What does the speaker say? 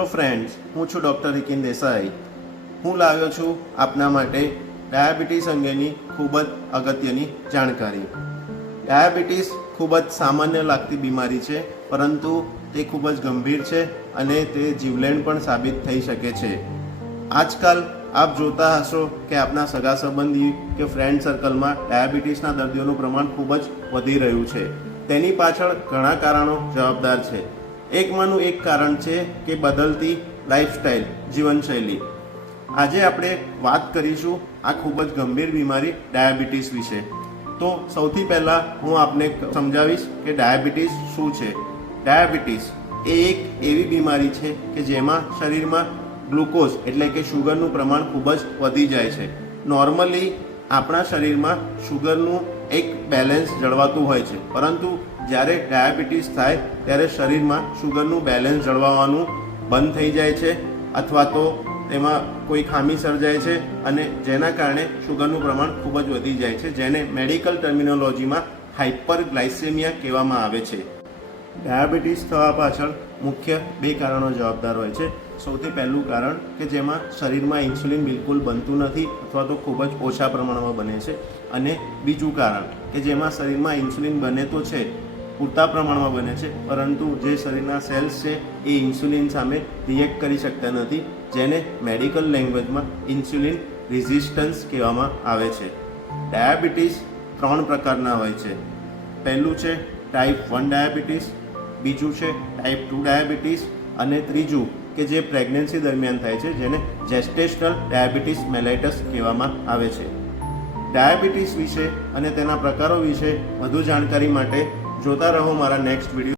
Hello friends હું છું doctor Rikin Desai હું લાવ્યો છું આપના માટે ડાયાબિટીસ અંગેની ખૂબ જ અગત્યની જાણકારી. ડાયાબિટીસ ખૂબ જ સામાન્ય લાગતી બીમારી છે, પરંતુ તે ખૂબ જ ગંભીર છે અને તે જીવલેણ પણ સાબિત થઈ શકે છે. આજકાલ આપ જોતા હશો કે આપના સગા સંબંધી કે ફ્રેન્ડ સર્કલમાં ડાયાબિટીસના દર્દીઓનું પ્રમાણ ખૂબ જ વધી રહ્યું છે. તેની પાછળ ઘણા કારણો જવાબદાર છે. એકમાંનું એક કારણ છે કે બદલતી લાઈફસ્ટાઈલ જીવનશૈલી. આજે આપણે વાત કરીશું આ ખૂબ જ ગંભીર બીમારી ડાયાબિટીસ વિશે. તો સૌથી પહેલાં હું આપને સમજાવીશ કે ડાયાબિટીસ શું છે. ડાયાબિટીસ એ એક એવી બીમારી છે કે જેમાં શરીરમાં ગ્લુકોઝ એટલે કે શુગરનું પ્રમાણ ખૂબ જ વધી જાય છે. નોર્મલી આપણા શરીરમાં શુગરનું એક બેલેન્સ જળવાતું હોય છે. પરંતુ જ્યારે ડાયાબિટીસ થાય, ત્યારે શરીરમાં શુગરનું બેલેન્સ જળવાવાનું બંધ થઈ જાય છે અથવા તો તેમાં કોઈ ખામી સર્જાય છે અને જેના કારણે શુગરનું પ્રમાણ ખૂબ જ વધી જાય છે, જેને મેડિકલ ટર્મિનોલોજીમાં હાઇપર ગ્લાઇસેમિયા કહેવામાં આવે છે. ડાયાબિટીસ થવા પાછળ મુખ્ય બે કારણો જવાબદાર હોય છે. સૌથી પહેલું કારણ કે જેમાં શરીરમાં ઇન્સ્યુલિન બિલકુલ બનતું નથી અથવા તો ખૂબ જ ઓછા પ્રમાણમાં બને છે. અને બીજું કારણ કે જેમાં શરીરમાં ઇન્સ્યુલિન બને તો છે, પૂરતા પ્રમાણમાં બને છે, પરંતુ જે શરીરના સેલ્સ છે એ ઇન્સ્યુલિન સામે રિએક્ટ કરી શકતા નથી, જેને મેડિકલ લેંગ્વેજમાં ઇન્સ્યુલિન રેઝિસ્ટન્સ કહેવામાં આવે છે. ડાયાબિટીસ ત્રણ પ્રકારના હોય છે. પહેલું છે, ટાઈપ વન ડાયાબિટીસ બીજું છે ટાઈપ ટુ ડાયાબિટીસ અને ત્રીજું કે જે પ્રેગ્નન્સી દરમિયાન થાય છે, જેને જેસ્ટેશનલ ડાયાબિટીસ મેલાઇટસ કહેવામાં આવે છે. ડાયાબિટીસ વિશે અને તેના પ્રકારો વિશે વધુ જાણકારી માટે જોતા રહો મારા નેક્સ્ટ વીડિયો